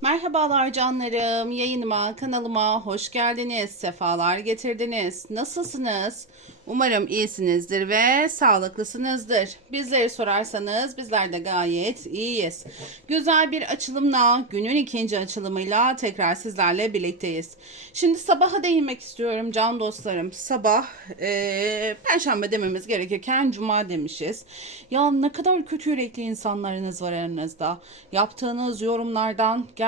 Merhabalar canlarım, yayınıma, kanalıma hoş geldiniz, sefalar getirdiniz. Nasılsınız? Umarım iyisinizdir ve sağlıklısınızdır. Bizleri sorarsanız bizler de gayet iyiyiz. Güzel bir açılımla, günün ikinci açılımıyla tekrar sizlerle birlikteyiz. Şimdi sabaha değinmek istiyorum can dostlarım. Sabah eee perşembe dememiz gerekirken cuma demişiz. Ya ne kadar kötü yürekli insanlarınız var aranızda. Yaptığınız yorumlardan gerçekten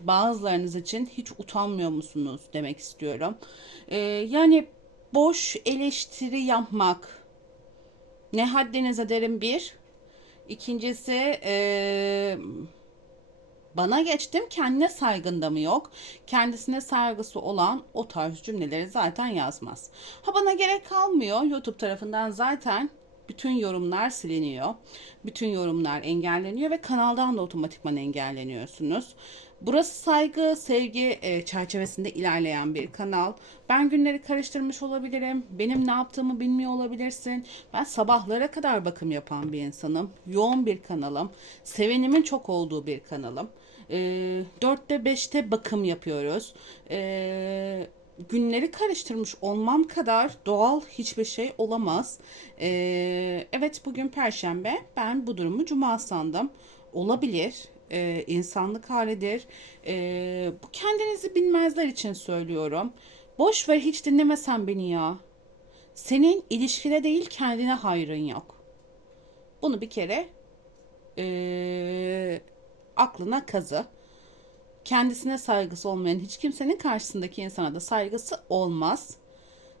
bazılarınız için hiç utanmıyor musunuz demek istiyorum. Eee, yani boş eleştiri yapmak ne haddinize derim bir. İkincisi eee, bana geçtim kendine saygında mı yok? Kendisine saygısı olan o tarz cümleleri zaten yazmaz. Ha bana gerek kalmıyor. YouTube tarafından zaten bütün yorumlar siliniyor. Bütün yorumlar engelleniyor ve kanaldan da otomatikman engelleniyorsunuz. Burası saygı, sevgi e, çerçevesinde ilerleyen bir kanal. Ben günleri karıştırmış olabilirim. Benim ne yaptığımı bilmiyor olabilirsin. Ben sabahlara kadar bakım yapan bir insanım. Yoğun bir kanalım. Sevenimin çok olduğu bir kanalım. E, 4'te 5'te bakım yapıyoruz. E, günleri karıştırmış olmam kadar doğal hiçbir şey olamaz. E, evet bugün Perşembe. Ben bu durumu Cuma sandım. Olabilir e, insanlık halidir. E, bu kendinizi bilmezler için söylüyorum. Boş ver hiç dinlemesen beni ya. Senin ilişkide değil kendine hayrın yok. Bunu bir kere e, aklına kazı. Kendisine saygısı olmayan hiç kimsenin karşısındaki insana da saygısı olmaz.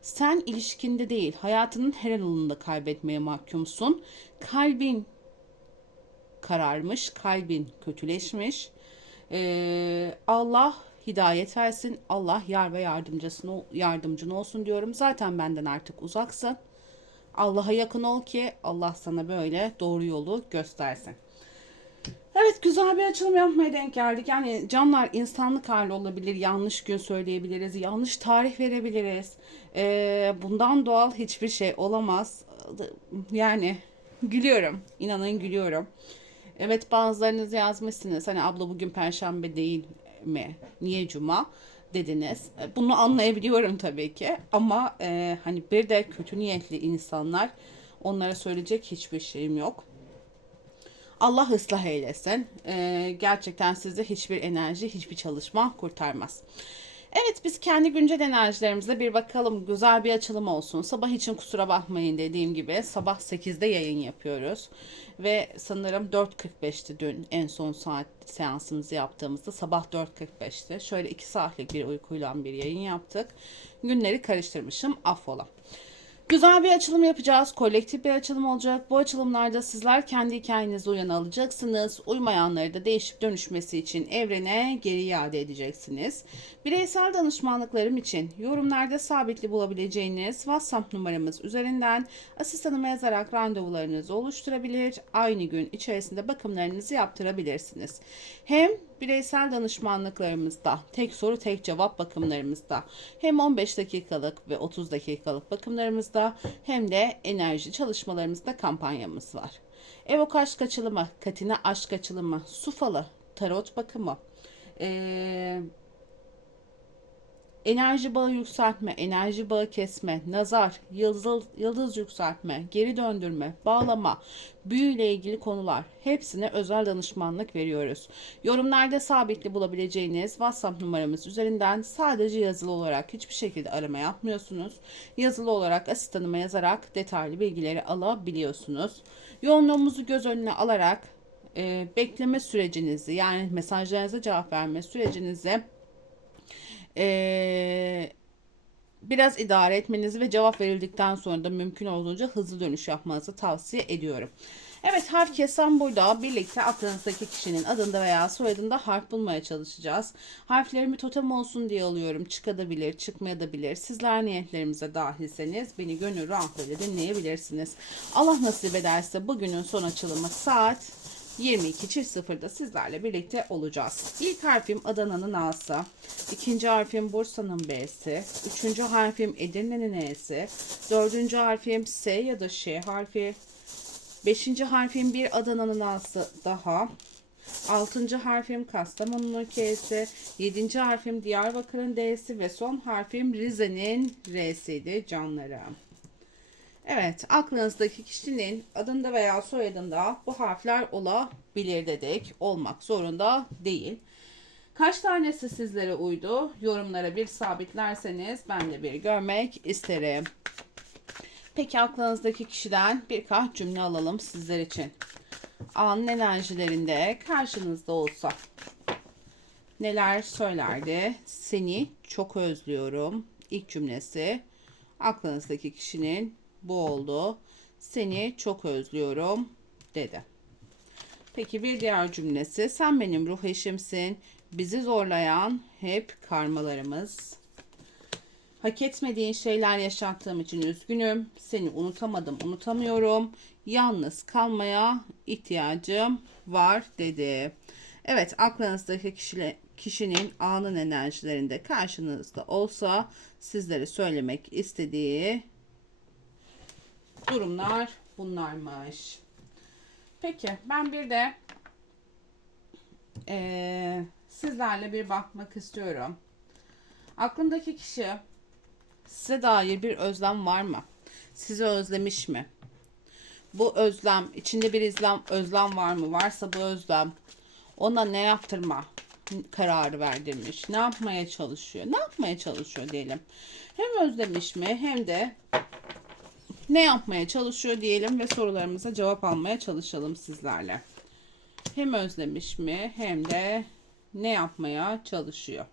Sen ilişkinde değil, hayatının her alanında kaybetmeye mahkumsun. Kalbin kararmış, kalbin kötüleşmiş. Ee, Allah hidayet versin. Allah yar ve yardımcısın, yardımcın olsun diyorum. Zaten benden artık uzaksın. Allah'a yakın ol ki Allah sana böyle doğru yolu göstersin. Evet güzel bir açılım yapmaya denk geldik. Yani canlar insanlık hali olabilir. Yanlış gün söyleyebiliriz. Yanlış tarih verebiliriz. Ee, bundan doğal hiçbir şey olamaz. Yani gülüyorum. İnanın gülüyorum. Evet bazılarınız yazmışsınız. Hani abla bugün perşembe değil mi? Niye cuma? dediniz. Bunu anlayabiliyorum tabii ki. Ama e, hani bir de kötü niyetli insanlar onlara söyleyecek hiçbir şeyim yok. Allah ıslah eylesin. Ee, gerçekten sizi hiçbir enerji, hiçbir çalışma kurtarmaz. Evet biz kendi güncel enerjilerimize bir bakalım. Güzel bir açılım olsun. Sabah için kusura bakmayın dediğim gibi sabah 8'de yayın yapıyoruz. Ve sanırım 4.45'ti dün en son saat seansımızı yaptığımızda sabah 4.45'ti. Şöyle 2 saatlik bir uykuyla bir yayın yaptık. Günleri karıştırmışım affola. Güzel bir açılım yapacağız. Kolektif bir açılım olacak. Bu açılımlarda sizler kendi hikayenizi uyan alacaksınız. Uymayanları da değişip dönüşmesi için evrene geri iade edeceksiniz. Bireysel danışmanlıklarım için yorumlarda sabitli bulabileceğiniz WhatsApp numaramız üzerinden asistanıma yazarak randevularınızı oluşturabilir. Aynı gün içerisinde bakımlarınızı yaptırabilirsiniz. Hem bireysel danışmanlıklarımızda, tek soru tek cevap bakımlarımızda, hem 15 dakikalık ve 30 dakikalık bakımlarımızda hem de enerji çalışmalarımızda kampanyamız var. Evok aşk açılımı, Katina aşk açılımı, su falı, tarot bakımı, ee, enerji bağı yükseltme, enerji bağı kesme, nazar, yıldız, yıldız yükseltme, geri döndürme, bağlama, büyüyle ilgili konular hepsine özel danışmanlık veriyoruz. Yorumlarda sabitli bulabileceğiniz WhatsApp numaramız üzerinden sadece yazılı olarak hiçbir şekilde arama yapmıyorsunuz. Yazılı olarak asistanıma yazarak detaylı bilgileri alabiliyorsunuz. Yoğunluğumuzu göz önüne alarak e, bekleme sürecinizi yani mesajlarınıza cevap verme sürecinizi ee, biraz idare etmenizi ve cevap verildikten sonra da mümkün olduğunca hızlı dönüş yapmanızı tavsiye ediyorum. Evet harf kesen burada birlikte aklınızdaki kişinin adında veya soyadında harf bulmaya çalışacağız. Harflerimi totem olsun diye alıyorum. Çıkabilir, çıkmayabilir. Sizler niyetlerimize dahilseniz beni gönül rahatlığıyla dinleyebilirsiniz. Allah nasip ederse bugünün son açılımı saat 22.00'da sizlerle birlikte olacağız. İlk harfim Adana'nın A'sı. ikinci harfim Bursa'nın B'si. Üçüncü harfim Edirne'nin E'si. Dördüncü harfim S ya da Ş harfi. Beşinci harfim bir Adana'nın A'sı daha. Altıncı harfim Kastamonu'nun K'si. Yedinci harfim Diyarbakır'ın D'si ve son harfim Rize'nin R'siydi canlarım. Evet, aklınızdaki kişinin adında veya soyadında bu harfler olabilir dedik. Olmak zorunda değil. Kaç tanesi sizlere uydu? Yorumlara bir sabitlerseniz ben de bir görmek isterim. Peki aklınızdaki kişiden birkaç cümle alalım sizler için. An enerjilerinde karşınızda olsa neler söylerdi? Seni çok özlüyorum. İlk cümlesi aklınızdaki kişinin bu oldu. Seni çok özlüyorum dedi. Peki bir diğer cümlesi sen benim ruh eşimsin. Bizi zorlayan hep karmalarımız. Hak etmediğin şeyler yaşattığım için üzgünüm. Seni unutamadım, unutamıyorum. Yalnız kalmaya ihtiyacım var dedi. Evet, aklınızdaki kişiyle, kişinin anın enerjilerinde karşınızda olsa sizlere söylemek istediği durumlar bunlarmış. Peki, ben bir de eee, sizlerle bir bakmak istiyorum. Aklındaki kişi size dair bir özlem var mı? Sizi özlemiş mi? Bu özlem, içinde bir izlem, özlem var mı? Varsa bu özlem ona ne yaptırma kararı verdirmiş. Ne yapmaya çalışıyor? Ne yapmaya çalışıyor diyelim. Hem özlemiş mi hem de ne yapmaya çalışıyor diyelim ve sorularımıza cevap almaya çalışalım sizlerle. Hem özlemiş mi hem de ne yapmaya çalışıyor.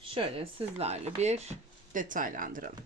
Şöyle sizlerle bir detaylandıralım.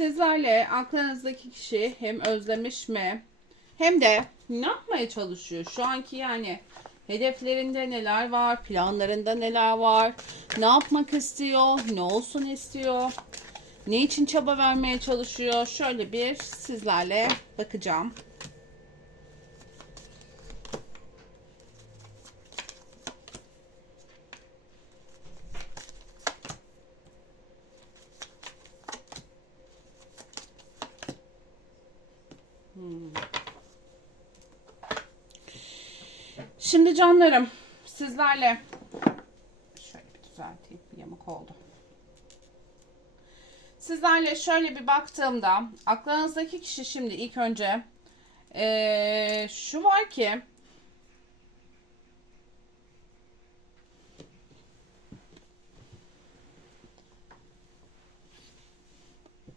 Sizlerle aklınızdaki kişi hem özlemiş mi hem de ne yapmaya çalışıyor? Şu anki yani hedeflerinde neler var, planlarında neler var, ne yapmak istiyor, ne olsun istiyor, ne için çaba vermeye çalışıyor? Şöyle bir sizlerle bakacağım. Şimdi canlarım sizlerle şöyle bir düzelteyim yamuk oldu. Sizlerle şöyle bir baktığımda aklınızdaki kişi şimdi ilk önce eee, şu var ki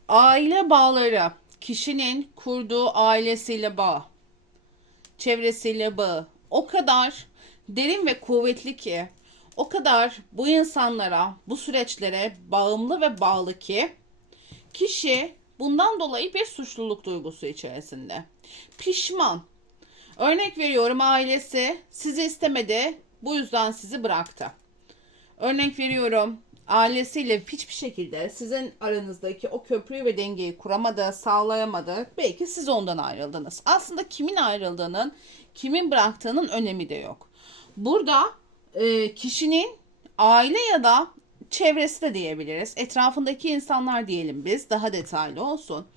aile bağları kişinin kurduğu ailesiyle bağ çevresiyle bağı o kadar derin ve kuvvetli ki o kadar bu insanlara, bu süreçlere bağımlı ve bağlı ki kişi bundan dolayı bir suçluluk duygusu içerisinde. Pişman. Örnek veriyorum ailesi sizi istemedi, bu yüzden sizi bıraktı. Örnek veriyorum ailesiyle hiçbir şekilde sizin aranızdaki o köprüyü ve dengeyi kuramadı, sağlayamadı. Belki siz ondan ayrıldınız. Aslında kimin ayrıldığının, kimin bıraktığının önemi de yok. Burada e, kişinin aile ya da çevresi de diyebiliriz. Etrafındaki insanlar diyelim biz daha detaylı olsun.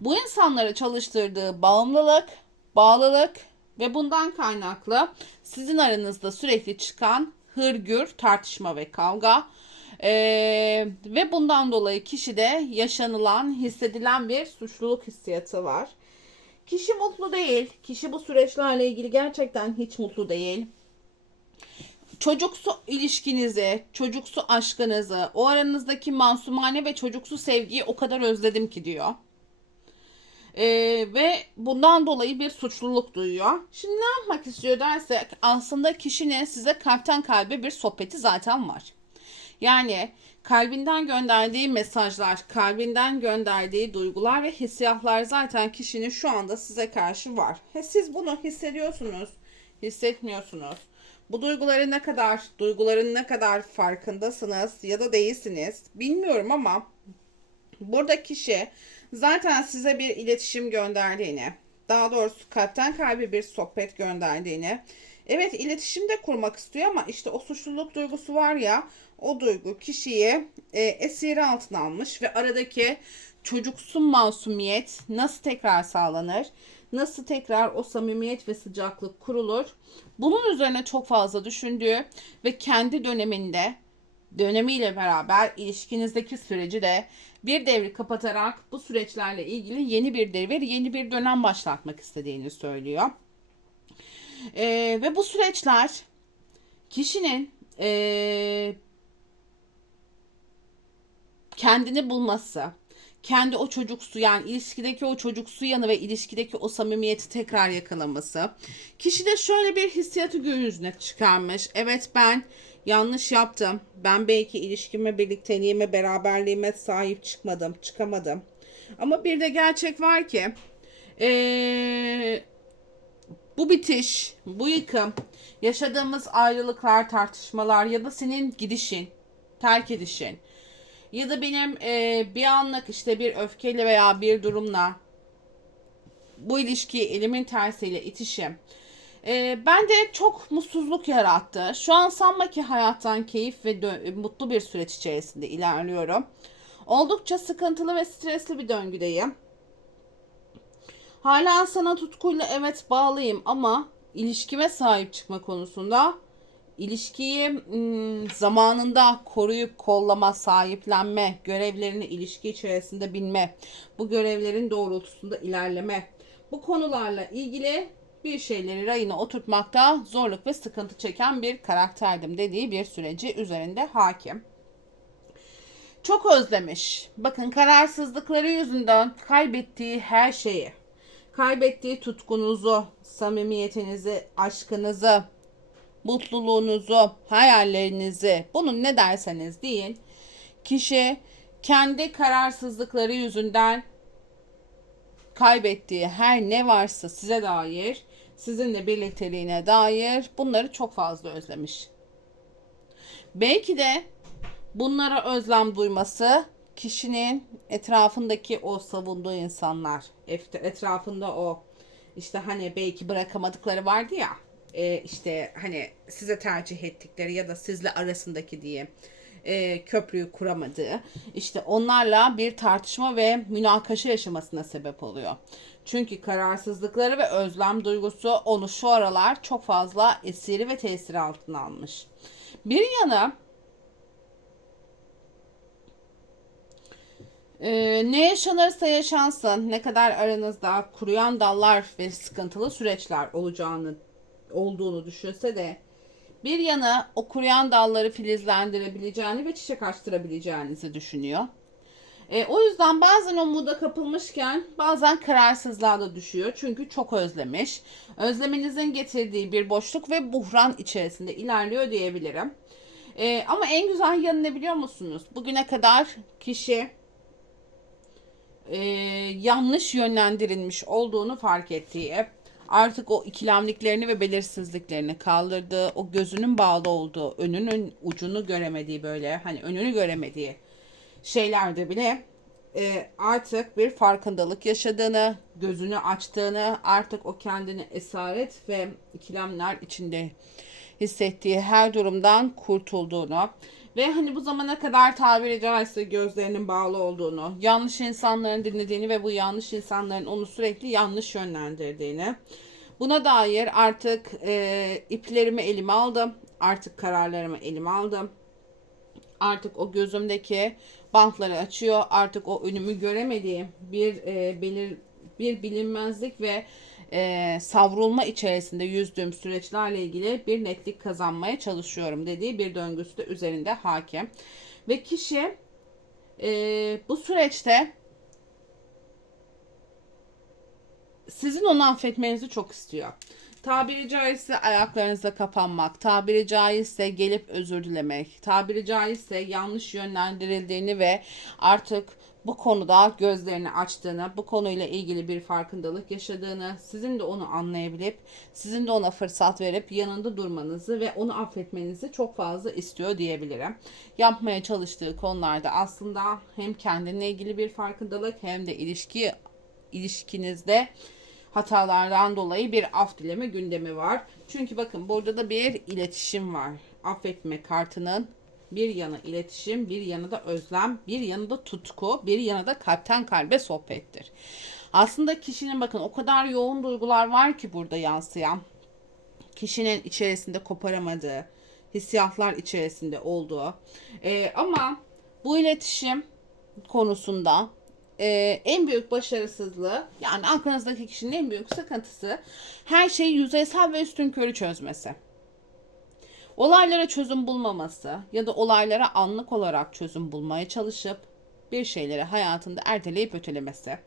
Bu insanlara çalıştırdığı bağımlılık, bağlılık ve bundan kaynaklı sizin aranızda sürekli çıkan hırgür, tartışma ve kavga ee, ve bundan dolayı kişide yaşanılan, hissedilen bir suçluluk hissiyatı var. Kişi mutlu değil. Kişi bu süreçlerle ilgili gerçekten hiç mutlu değil. Çocuksu ilişkinizi, çocuksu aşkınızı, o aranızdaki masumane ve çocuksu sevgiyi o kadar özledim ki diyor. Ee, ve bundan dolayı bir suçluluk duyuyor. Şimdi ne yapmak istiyor dersek aslında kişinin size kalpten kalbe bir sohbeti zaten var. Yani kalbinden gönderdiği mesajlar, kalbinden gönderdiği duygular ve hissiyatlar zaten kişinin şu anda size karşı var. Siz bunu hissediyorsunuz, hissetmiyorsunuz. Bu duyguları ne kadar, duyguların ne kadar farkındasınız ya da değilsiniz bilmiyorum ama burada kişi zaten size bir iletişim gönderdiğini, daha doğrusu kalpten kalbe bir sohbet gönderdiğini, evet iletişim de kurmak istiyor ama işte o suçluluk duygusu var ya, o duygu kişiyi e, esiri altına almış ve aradaki çocuksu masumiyet nasıl tekrar sağlanır? Nasıl tekrar o samimiyet ve sıcaklık kurulur? Bunun üzerine çok fazla düşündüğü ve kendi döneminde dönemiyle beraber ilişkinizdeki süreci de bir devri kapatarak bu süreçlerle ilgili yeni bir devir, yeni bir dönem başlatmak istediğini söylüyor. Ee, ve bu süreçler kişinin ee, kendini bulması, kendi o çocuksu yani ilişkideki o çocuksu yanı ve ilişkideki o samimiyeti tekrar yakalaması. Kişi de şöyle bir hissiyatı gün yüzüne çıkarmış. Evet ben yanlış yaptım. Ben belki ilişkime, birlikteliğime, beraberliğime sahip çıkmadım, çıkamadım. Ama bir de gerçek var ki ee, bu bitiş, bu yıkım, yaşadığımız ayrılıklar, tartışmalar ya da senin gidişin, terk edişin ya da benim e, bir anlık işte bir öfkeyle veya bir durumla bu ilişkiyi elimin tersiyle itişim e, ben de çok mutsuzluk yarattı. Şu an sanma ki hayattan keyif ve mutlu bir süreç içerisinde ilerliyorum. Oldukça sıkıntılı ve stresli bir döngüdeyim. Hala sana tutkuyla evet bağlıyım ama ilişkime sahip çıkma konusunda ilişkiyi zamanında koruyup kollama, sahiplenme, görevlerini ilişki içerisinde bilme, bu görevlerin doğrultusunda ilerleme. Bu konularla ilgili bir şeyleri rayına oturtmakta zorluk ve sıkıntı çeken bir karakterdim dediği bir süreci üzerinde hakim. Çok özlemiş. Bakın kararsızlıkları yüzünden kaybettiği her şeyi, kaybettiği tutkunuzu, samimiyetinizi, aşkınızı, mutluluğunuzu, hayallerinizi, bunu ne derseniz deyin. Kişi kendi kararsızlıkları yüzünden kaybettiği her ne varsa size dair, sizinle birlikteliğine dair bunları çok fazla özlemiş. Belki de bunlara özlem duyması kişinin etrafındaki o savunduğu insanlar, etrafında o işte hani belki bırakamadıkları vardı ya e, işte hani size tercih ettikleri ya da sizle arasındaki diye e, köprüyü kuramadığı işte onlarla bir tartışma ve münakaşa yaşamasına sebep oluyor. Çünkü kararsızlıkları ve özlem duygusu onu şu aralar çok fazla esiri ve tesiri altına almış. Bir yana Ee, ne yaşanırsa yaşansın, ne kadar aranızda kuruyan dallar ve sıkıntılı süreçler olacağını olduğunu düşünse de bir yana o kuruyan dalları filizlendirebileceğini ve çiçek açtırabileceğinizi düşünüyor. E, o yüzden bazen umuda kapılmışken bazen kararsızlığa da düşüyor. Çünkü çok özlemiş. Özlemenizin getirdiği bir boşluk ve buhran içerisinde ilerliyor diyebilirim. E, ama en güzel yanı ne biliyor musunuz? Bugüne kadar kişi e, yanlış yönlendirilmiş olduğunu fark ettiği, artık o ikilemliklerini ve belirsizliklerini kaldırdığı, o gözünün bağlı olduğu, önünün ucunu göremediği böyle hani önünü göremediği şeylerde bile e, artık bir farkındalık yaşadığını, gözünü açtığını, artık o kendini esaret ve ikilemler içinde hissettiği her durumdan kurtulduğunu ve hani bu zamana kadar tabiri caizse gözlerinin bağlı olduğunu, yanlış insanların dinlediğini ve bu yanlış insanların onu sürekli yanlış yönlendirdiğini. Buna dair artık e, iplerimi elime aldım. Artık kararlarımı elime aldım. Artık o gözümdeki bantları açıyor. Artık o önümü göremediğim bir e, belir bir bilinmezlik ve e, savrulma içerisinde yüzdüğüm süreçlerle ilgili bir netlik kazanmaya çalışıyorum dediği bir döngüsü de üzerinde hakim. Ve kişi e, bu süreçte sizin onu affetmenizi çok istiyor. Tabiri caizse ayaklarınıza kapanmak, tabiri caizse gelip özür dilemek, tabiri caizse yanlış yönlendirildiğini ve artık bu konuda gözlerini açtığını, bu konuyla ilgili bir farkındalık yaşadığını, sizin de onu anlayabilip, sizin de ona fırsat verip yanında durmanızı ve onu affetmenizi çok fazla istiyor diyebilirim. Yapmaya çalıştığı konularda aslında hem kendine ilgili bir farkındalık hem de ilişki ilişkinizde hatalardan dolayı bir af dileme gündemi var. Çünkü bakın burada da bir iletişim var. Affetme kartının bir yanı iletişim, bir yanı da özlem, bir yanı da tutku, bir yanı da kalpten kalbe sohbettir. Aslında kişinin bakın o kadar yoğun duygular var ki burada yansıyan. Kişinin içerisinde koparamadığı, hissiyatlar içerisinde olduğu. Ee, ama bu iletişim konusunda e, en büyük başarısızlığı yani aklınızdaki kişinin en büyük sıkıntısı her şeyi yüzeysel ve üstün körü çözmesi. Olaylara çözüm bulmaması ya da olaylara anlık olarak çözüm bulmaya çalışıp bir şeyleri hayatında erteleyip ötelemesi,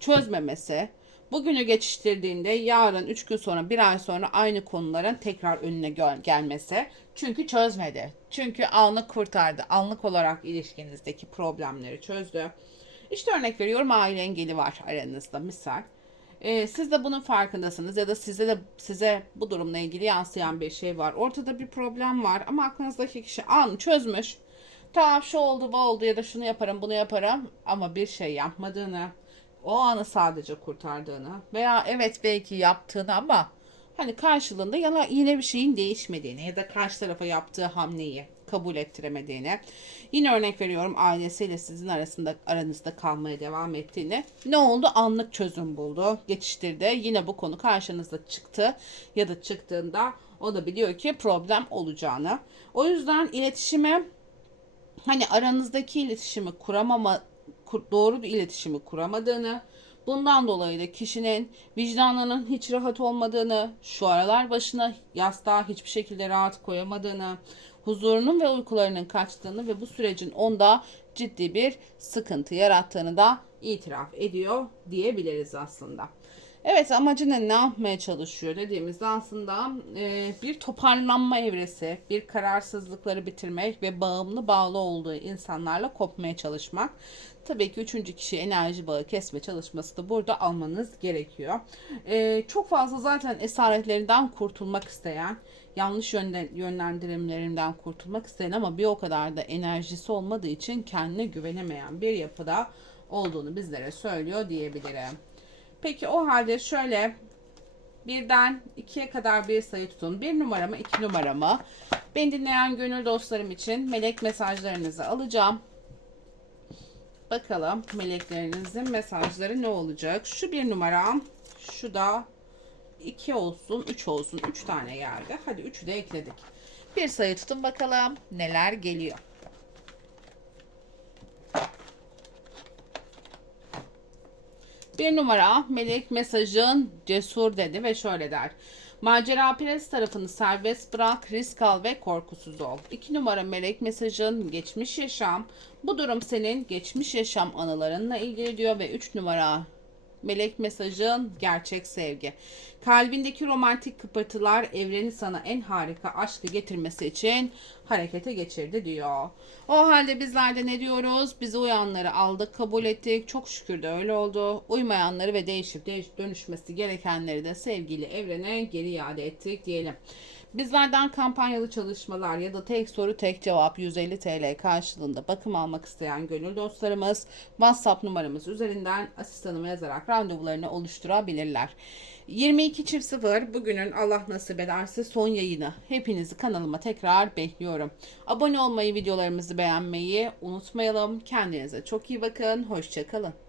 çözmemesi, bugünü geçiştirdiğinde yarın 3 gün sonra 1 ay sonra aynı konuların tekrar önüne gel- gelmesi. Çünkü çözmedi. Çünkü anlık kurtardı. Anlık olarak ilişkinizdeki problemleri çözdü. İşte örnek veriyorum aile engeli var aranızda misal. Ee, siz de bunun farkındasınız ya da size de size bu durumla ilgili yansıyan bir şey var. Ortada bir problem var ama aklınızdaki kişi an çözmüş. Tamam şu oldu bu oldu ya da şunu yaparım bunu yaparım ama bir şey yapmadığını, o anı sadece kurtardığını veya evet belki yaptığını ama hani karşılığında yana yine bir şeyin değişmediğini ya da karşı tarafa yaptığı hamleyi kabul ettiremediğini. Yine örnek veriyorum ailesiyle sizin arasında aranızda kalmaya devam ettiğini. Ne oldu? Anlık çözüm buldu, geçiştirdi. Yine bu konu karşınızda çıktı ya da çıktığında o da biliyor ki problem olacağını. O yüzden iletişime hani aranızdaki iletişimi kuramama doğru bir iletişimi kuramadığını, bundan dolayı da kişinin vicdanının hiç rahat olmadığını, şu aralar başına yastığa hiçbir şekilde rahat koyamadığını, huzurunun ve uykularının kaçtığını ve bu sürecin onda ciddi bir sıkıntı yarattığını da itiraf ediyor diyebiliriz aslında. Evet amacı ne? Ne yapmaya çalışıyor dediğimizde aslında e, bir toparlanma evresi, bir kararsızlıkları bitirmek ve bağımlı bağlı olduğu insanlarla kopmaya çalışmak. Tabii ki üçüncü kişi enerji bağı kesme çalışması da burada almanız gerekiyor. E, çok fazla zaten esaretlerinden kurtulmak isteyen, yanlış yönlendirimlerinden kurtulmak isteyen ama bir o kadar da enerjisi olmadığı için kendine güvenemeyen bir yapıda olduğunu bizlere söylüyor diyebilirim. Peki o halde şöyle birden ikiye kadar bir sayı tutun. Bir numara mı iki numara mı? Beni dinleyen gönül dostlarım için melek mesajlarınızı alacağım. Bakalım meleklerinizin mesajları ne olacak? Şu bir numara, şu da iki olsun, üç olsun. Üç tane geldi. Hadi üçü de ekledik. Bir sayı tutun bakalım neler geliyor. Bir numara melek mesajın cesur dedi ve şöyle der. Macera pres tarafını serbest bırak, risk al ve korkusuz ol. İki numara melek mesajın geçmiş yaşam. Bu durum senin geçmiş yaşam anılarınla ilgili diyor ve üç numara melek mesajın gerçek sevgi. Kalbindeki romantik kıpırtılar evreni sana en harika aşkı getirmesi için harekete geçirdi diyor. O halde bizler de ne diyoruz? Bizi uyanları aldık, kabul ettik. Çok şükür de öyle oldu. Uymayanları ve değişip dönüşmesi gerekenleri de sevgili evrene geri iade ettik diyelim. Bizlerden kampanyalı çalışmalar ya da tek soru tek cevap 150 TL karşılığında bakım almak isteyen gönül dostlarımız WhatsApp numaramız üzerinden asistanıma yazarak randevularını oluşturabilirler. 22 çift 0 bugünün Allah nasip ederse son yayını. Hepinizi kanalıma tekrar bekliyorum. Abone olmayı, videolarımızı beğenmeyi unutmayalım. Kendinize çok iyi bakın. Hoşçakalın.